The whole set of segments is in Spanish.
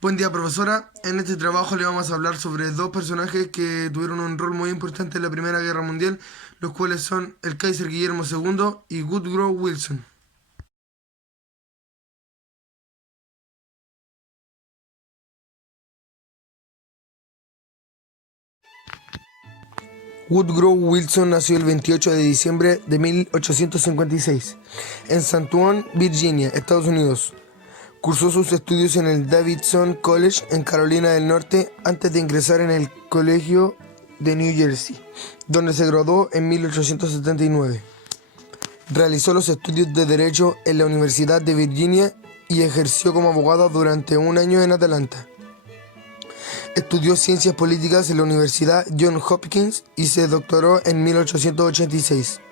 Buen día, profesora. En este trabajo le vamos a hablar sobre dos personajes que tuvieron un rol muy importante en la Primera Guerra Mundial, los cuales son el Kaiser Guillermo II y Woodrow Wilson. Woodrow Wilson nació el 28 de diciembre de 1856 en San Juan, Virginia, Estados Unidos. Cursó sus estudios en el Davidson College en Carolina del Norte antes de ingresar en el Colegio de New Jersey, donde se graduó en 1879. Realizó los estudios de Derecho en la Universidad de Virginia y ejerció como abogado durante un año en Atlanta. Estudió Ciencias Políticas en la Universidad Johns Hopkins y se doctoró en 1886.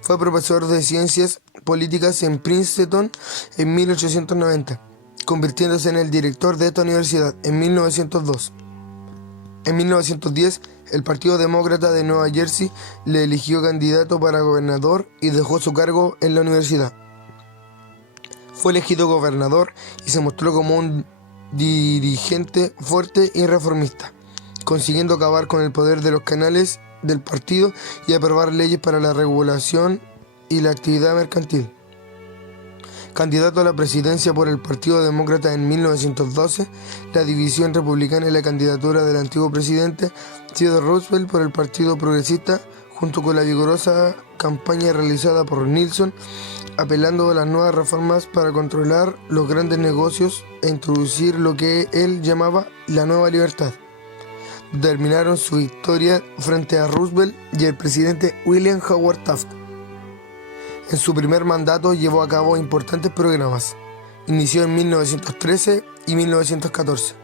Fue profesor de Ciencias Políticas en Princeton en 1890, convirtiéndose en el director de esta universidad en 1902. En 1910, el Partido Demócrata de Nueva Jersey le eligió candidato para gobernador y dejó su cargo en la universidad. Fue elegido gobernador y se mostró como un dirigente fuerte y reformista, consiguiendo acabar con el poder de los canales del partido y aprobar leyes para la regulación y la actividad mercantil. Candidato a la presidencia por el Partido Demócrata en 1912, la división republicana y la candidatura del antiguo presidente Theodore Roosevelt por el Partido Progresista, junto con la vigorosa campaña realizada por Nixon, apelando a las nuevas reformas para controlar los grandes negocios e introducir lo que él llamaba la nueva libertad, determinaron su victoria frente a Roosevelt y el presidente William Howard Taft. En su primer mandato llevó a cabo importantes programas. Inició en 1913 y 1914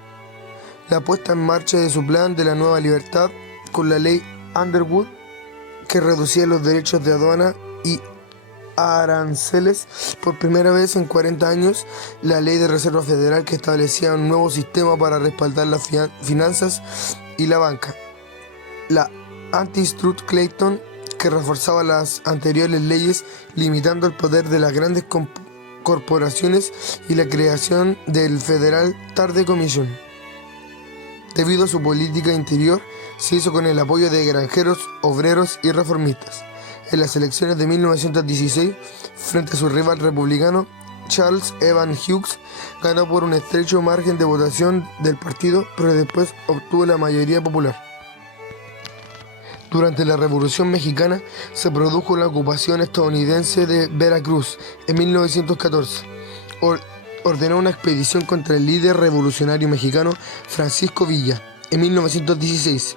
la puesta en marcha de su plan de la nueva libertad con la ley Underwood, que reducía los derechos de aduana y aranceles. Por primera vez en 40 años, la ley de Reserva Federal, que establecía un nuevo sistema para respaldar las finanzas y la banca. La Antitrust-Clayton, que reforzaba las anteriores leyes limitando el poder de las grandes corporaciones, y la creación del Federal Trade Commission. Debido a su política interior, se hizo con el apoyo de granjeros, obreros y reformistas. En las elecciones de 1916, frente a su rival republicano, Charles Evans Hughes, ganó por un estrecho margen de votación del partido, pero después obtuvo la mayoría popular. Durante la Revolución Mexicana se produjo la ocupación estadounidense de Veracruz en 1914. Ordenó una expedición contra el líder revolucionario mexicano Francisco Villa en 1916.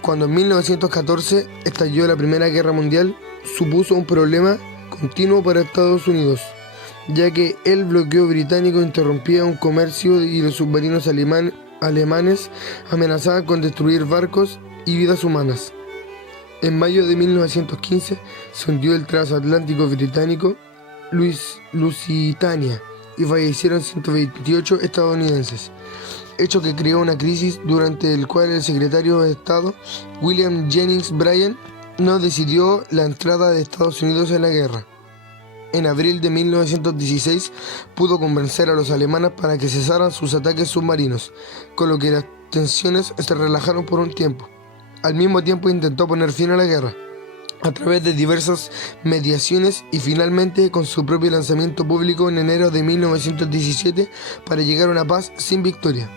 Cuando en 1914 estalló la Primera Guerra Mundial, supuso un problema continuo para Estados Unidos, ya que el bloqueo británico interrumpía un comercio y los submarinos alemanes amenazaban con destruir barcos y vidas humanas. En mayo de 1915 se hundió el transatlántico británico Lusitania y fallecieron 128 estadounidenses, hecho que creó una crisis durante el cual el secretario de Estado William Jennings Bryan no decidió la entrada de Estados Unidos en la guerra. En abril de 1916 pudo convencer a los alemanes para que cesaran sus ataques submarinos, con lo que las tensiones se relajaron por un tiempo. Al mismo tiempo intentó poner fin a la guerra a través de diversas mediaciones y finalmente con su propio lanzamiento público en enero de 1917 para llegar a una paz sin victoria.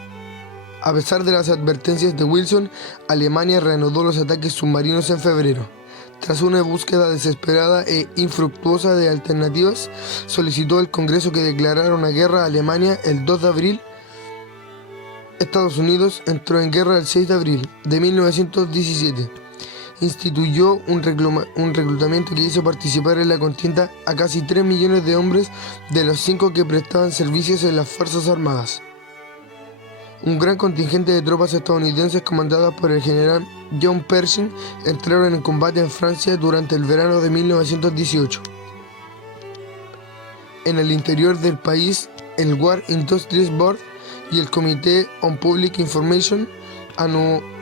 A pesar de las advertencias de Wilson, Alemania reanudó los ataques submarinos en febrero. Tras una búsqueda desesperada e infructuosa de alternativas, solicitó al Congreso que declarara una guerra a Alemania el 2 de abril. Estados Unidos entró en guerra el 6 de abril de 1917. Instituyó un reclutamiento que hizo participar en la contienda a casi 3 millones de hombres de los 5 que prestaban servicios en las Fuerzas Armadas. Un gran contingente de tropas estadounidenses comandadas por el general John Pershing entraron en combate en Francia durante el verano de 1918. En el interior del país, el War Industries Board y el Committee on Public Information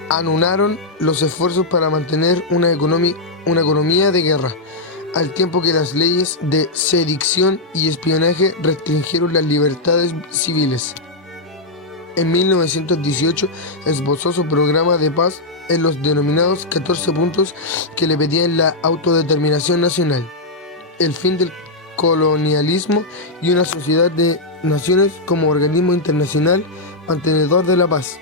anunaron los esfuerzos para mantener una economía de guerra, al tiempo que las leyes de sedición y espionaje restringieron las libertades civiles. En 1918 esbozó su programa de paz en los denominados 14 puntos que le pedían la autodeterminación nacional, el fin del colonialismo y una sociedad de naciones como organismo internacional mantenedor de la paz.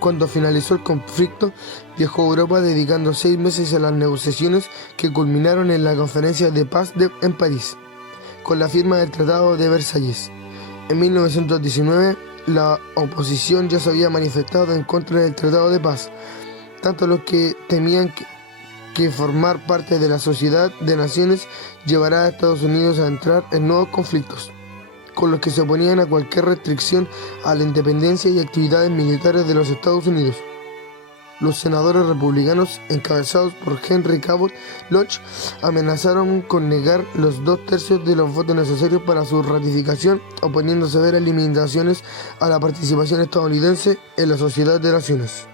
Cuando finalizó el conflicto, viajó a Europa dedicando 6 meses a las negociaciones que culminaron en la Conferencia de Paz en París, con la firma del Tratado de Versalles. En 1919, la oposición ya se había manifestado en contra del Tratado de Paz, tanto los que temían que formar parte de la Sociedad de Naciones llevará a Estados Unidos a entrar en nuevos conflictos, con los que se oponían a cualquier restricción a la independencia y actividades militares de los Estados Unidos. Los senadores republicanos, encabezados por Henry Cabot Lodge, amenazaron con negar los 2/3 de los votos necesarios para su ratificación, oponiendo severas limitaciones a la participación estadounidense en la Sociedad de Naciones.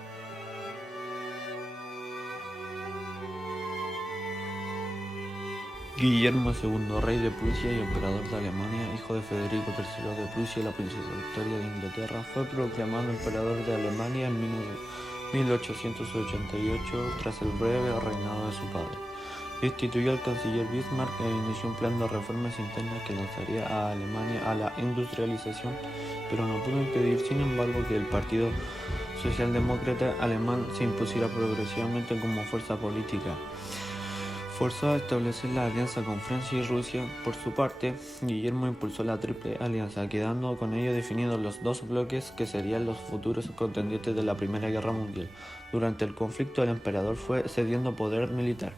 Guillermo II, rey de Prusia y emperador de Alemania, hijo de Federico III de Prusia y la princesa Victoria de Inglaterra, fue proclamado emperador de Alemania en 1888 tras el breve reinado de su padre. Destituyó al canciller Bismarck e inició un plan de reformas internas que lanzaría a Alemania a la industrialización, pero no pudo impedir, sin embargo, que el Partido Socialdemócrata alemán se impusiera progresivamente como fuerza política. Forzó a establecer la alianza con Francia y Rusia. Por su parte, Guillermo impulsó la Triple Alianza, quedando con ello definidos los dos bloques que serían los futuros contendientes de la Primera Guerra Mundial. Durante el conflicto, el emperador fue cediendo poder militar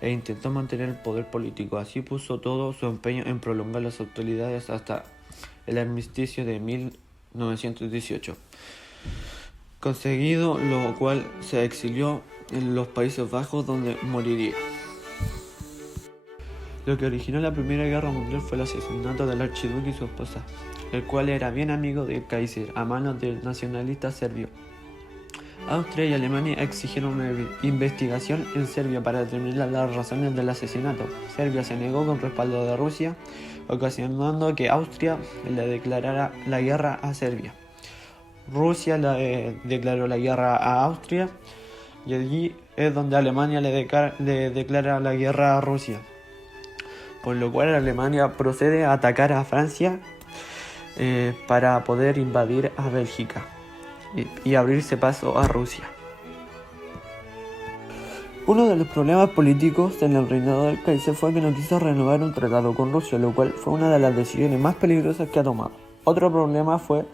e intentó mantener el poder político. Así puso todo su empeño en prolongar las hostilidades hasta el armisticio de 1918, conseguido lo cual se exilió en los Países Bajos, donde moriría. Lo que originó la Primera Guerra Mundial fue el asesinato del archiduque y su esposa, el cual era bien amigo del Kaiser, a manos del nacionalista serbio. Austria y Alemania exigieron una investigación en Serbia para determinar las razones del asesinato. Serbia se negó con respaldo de Rusia, ocasionando que Austria le declarara la guerra a Serbia. Rusia declaró la guerra a Austria y allí es donde Alemania le declara la guerra a Rusia, por lo cual Alemania procede a atacar a Francia para poder invadir a Bélgica y abrirse paso a Rusia. Uno de los problemas políticos en el reinado del Kaiser fue que no quiso renovar un tratado con Rusia, lo cual fue una de las decisiones más peligrosas que ha tomado. Otro problema fue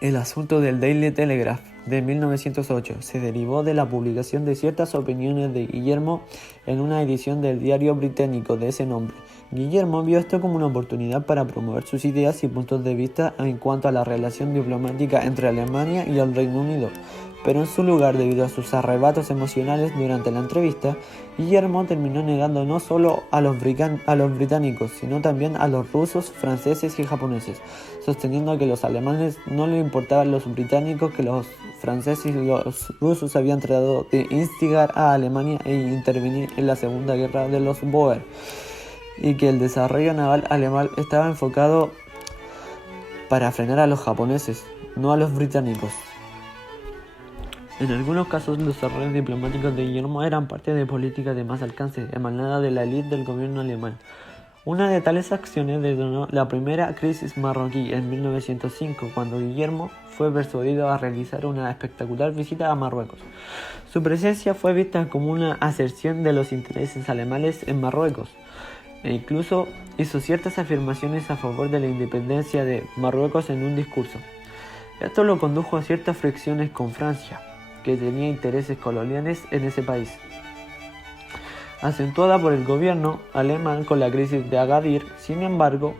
el asunto del Daily Telegraph de 1908. Se derivó de la publicación de ciertas opiniones de Guillermo en una edición del diario británico de ese nombre. Guillermo vio esto como una oportunidad para promover sus ideas y puntos de vista en cuanto a la relación diplomática entre Alemania y el Reino Unido. Pero en su lugar, debido a sus arrebatos emocionales durante la entrevista, Guillermo terminó negando no solo a los británicos, sino también a los rusos, franceses y japoneses, sosteniendo que los alemanes no le importaban los británicos, que los franceses y los rusos habían tratado de instigar a Alemania e intervenir en la Segunda Guerra de los Boer, y que el desarrollo naval alemán estaba enfocado para frenar a los japoneses, no a los británicos. En algunos casos, los errores diplomáticos de Guillermo eran parte de políticas de más alcance, emanada de la élite del gobierno alemán. Una de tales acciones detonó la primera crisis marroquí en 1905, cuando Guillermo fue persuadido a realizar una espectacular visita a Marruecos. Su presencia fue vista como una aserción de los intereses alemanes en Marruecos, e incluso hizo ciertas afirmaciones a favor de la independencia de Marruecos en un discurso. Esto lo condujo a ciertas fricciones con Francia, que tenía intereses coloniales en ese país, acentuada por el gobierno alemán con la crisis de Agadir. Sin embargo,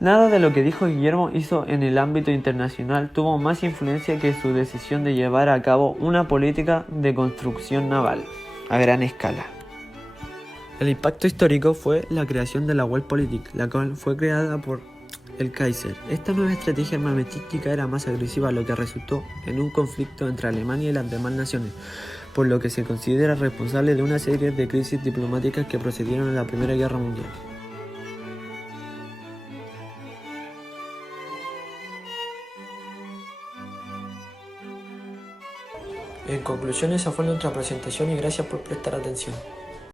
nada de lo que dijo Guillermo hizo en el ámbito internacional tuvo más influencia que su decisión de llevar a cabo una política de construcción naval a gran escala. El impacto histórico fue la creación de la Weltpolitik, la cual fue creada por el Kaiser. Esta nueva estrategia armamentística era más agresiva, lo que resultó en un conflicto entre Alemania y las demás naciones, por lo que se considera responsable de una serie de crisis diplomáticas que precedieron a la Primera Guerra Mundial. En conclusión, esa fue nuestra presentación y gracias por prestar atención.